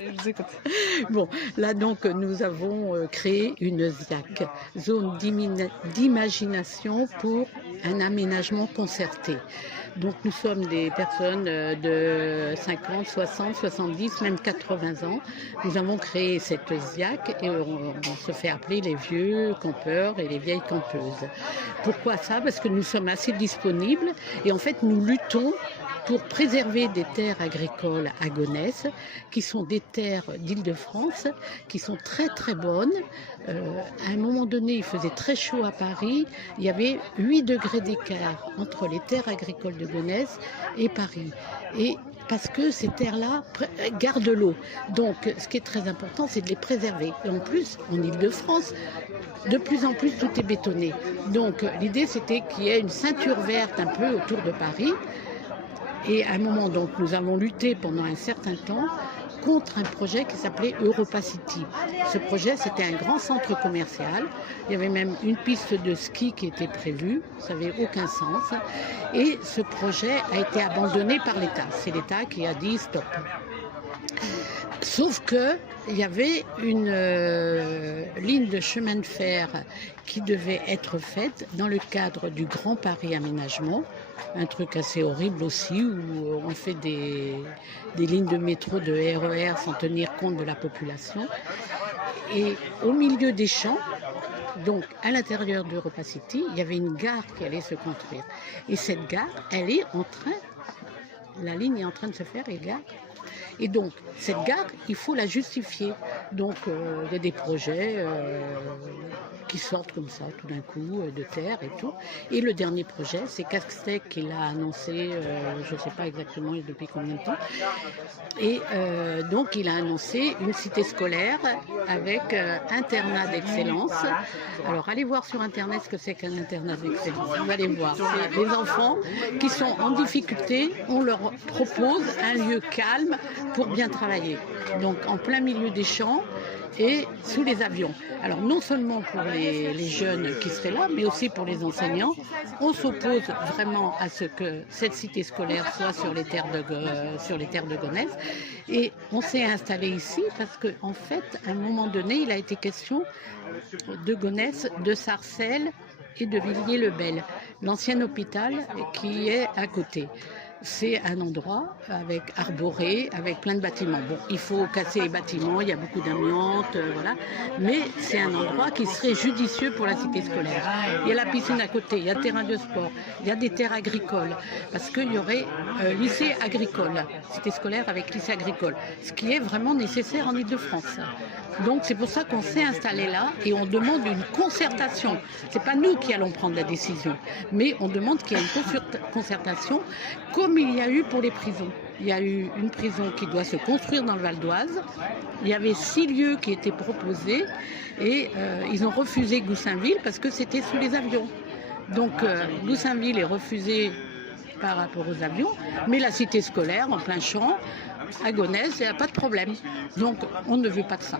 Je vous écoute. Bon, là donc nous avons créé une ZIAC, zone d'imagination pour un aménagement concerté. Donc nous sommes des personnes de 50, 60, 70, même 80 ans. Nous avons créé cette ZIAC et on se fait appeler les vieux campeurs et les vieilles campeuses. Pourquoi ça? Parce que nous sommes assez disponibles et en fait nous luttons pour préserver des terres agricoles à Gonesse, qui sont des terres d'Île-de-France, qui sont très très bonnes. À un moment donné, il faisait très chaud à Paris. Il y avait 8 degrés d'écart entre les terres agricoles de Gonesse et Paris. Et parce que ces terres-là gardent l'eau. Donc, ce qui est très important, c'est de les préserver. Et en plus, en Île-de-France, de plus en plus, tout est bétonné. Donc, l'idée, c'était qu'il y ait une ceinture verte un peu autour de Paris. Et à un moment, donc, nous avons lutté pendant un certain temps contre un projet qui s'appelait Europa City. Ce projet, c'était un grand centre commercial. Il y avait même une piste de ski qui était prévue. Ça n'avait aucun sens. Et ce projet a été abandonné par l'État. C'est l'État qui a dit stop. Sauf que il y avait une ligne de chemin de fer qui devait être faite dans le cadre du Grand Paris Aménagement, un truc assez horrible aussi, où on fait des lignes de métro, de RER sans tenir compte de la population. Et au milieu des champs, donc à l'intérieur d'Europa City, il y avait une gare qui allait se construire. Et cette gare, la ligne est en train de se faire, et donc, cette gare, il faut la justifier. Donc, il y a des projets qui sortent comme ça, tout d'un coup, de terre et tout. Et le dernier projet, c'est Castex qui l'a annoncé, je ne sais pas exactement depuis combien de temps. Et donc, il a annoncé une cité scolaire avec internat d'excellence. Alors, allez voir sur Internet ce que c'est qu'un internat d'excellence. Vous allez voir. C'est des enfants qui sont en difficulté. On leur propose un lieu calme pour bien travailler. Donc en plein milieu des champs et sous les avions. Alors non seulement pour les jeunes qui seraient là, mais aussi pour les enseignants. On s'oppose vraiment à ce que cette cité scolaire soit sur les terres de Gonesse. Et on s'est installé ici parce qu'en fait, à un moment donné, il a été question de Gonesse, de Sarcelles et de Villiers-le-Bel, l'ancien hôpital qui est à côté. C'est un endroit avec arboré, avec plein de bâtiments. Bon, il faut casser les bâtiments, il y a beaucoup d'amiante, voilà. Mais c'est un endroit qui serait judicieux pour la cité scolaire. Il y a la piscine à côté, il y a le terrain de sport, il y a des terres agricoles. Parce qu'il y aurait lycée agricole, cité scolaire avec lycée agricole. Ce qui est vraiment nécessaire en Île-de-France. Donc c'est pour ça qu'on s'est installé là et on demande une concertation. C'est pas nous qui allons prendre la décision, mais on demande qu'il y ait une concertation comme il y a eu pour les prisons. Il y a eu une prison qui doit se construire dans le Val d'Oise. Il y avait 6 lieux qui étaient proposés et ils ont refusé Goussainville parce que c'était sous les avions. Donc Goussainville est refusé par rapport aux avions, mais la cité scolaire en plein champ, à Gonesse, il n'y a pas de problème. Donc on ne veut pas de ça.